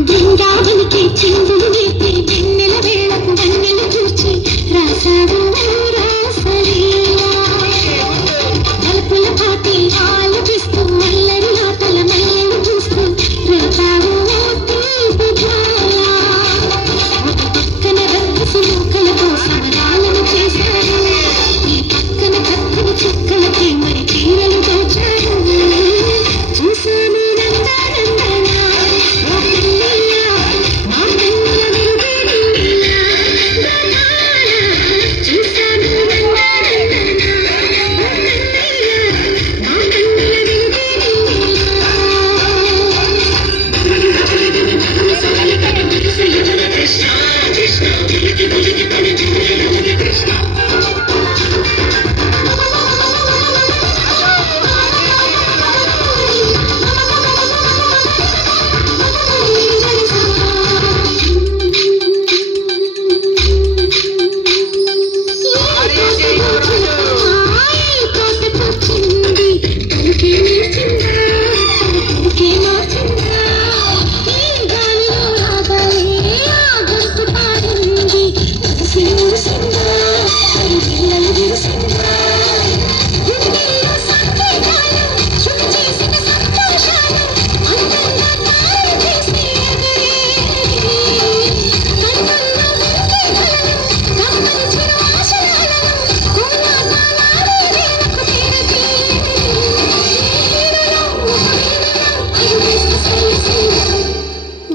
బృందావనికి చిందులు నేర్పి వెన్నెల వేళకు వన్నెలు చూచి రాసాడు రాసలీలా తలుపుల పాటి ఆలోచిస్తూ మల్లరి ఆటల మల్లెలు చూస్తూ రేపావు పక్కన రక్కసి మూకలతో సమరాలను చేశాడు ఈ పక్కన కక్కని చుక్కలకి మరి చీరలు దోచాడు చూశాను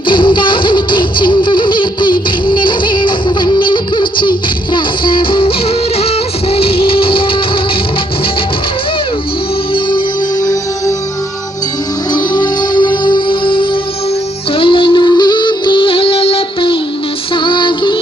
బృందావనికి చిందులు నేర్పి వెన్నెల వేళకు వన్నెలు కూర్చి రాసాడు రాసలీలా కొలను నీటి అలల పైన సాగే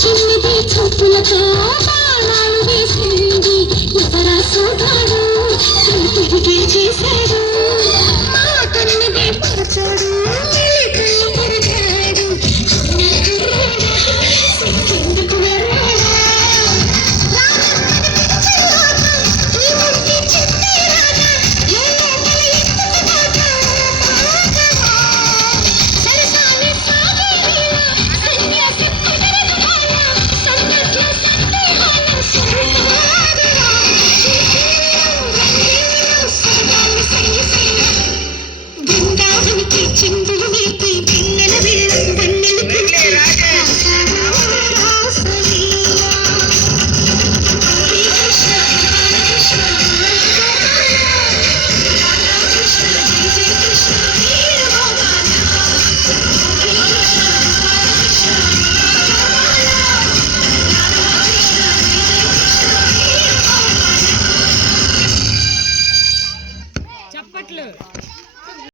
చిన్నది చూపులతో బాణాలు వేసింది ఎవరా సోదాడు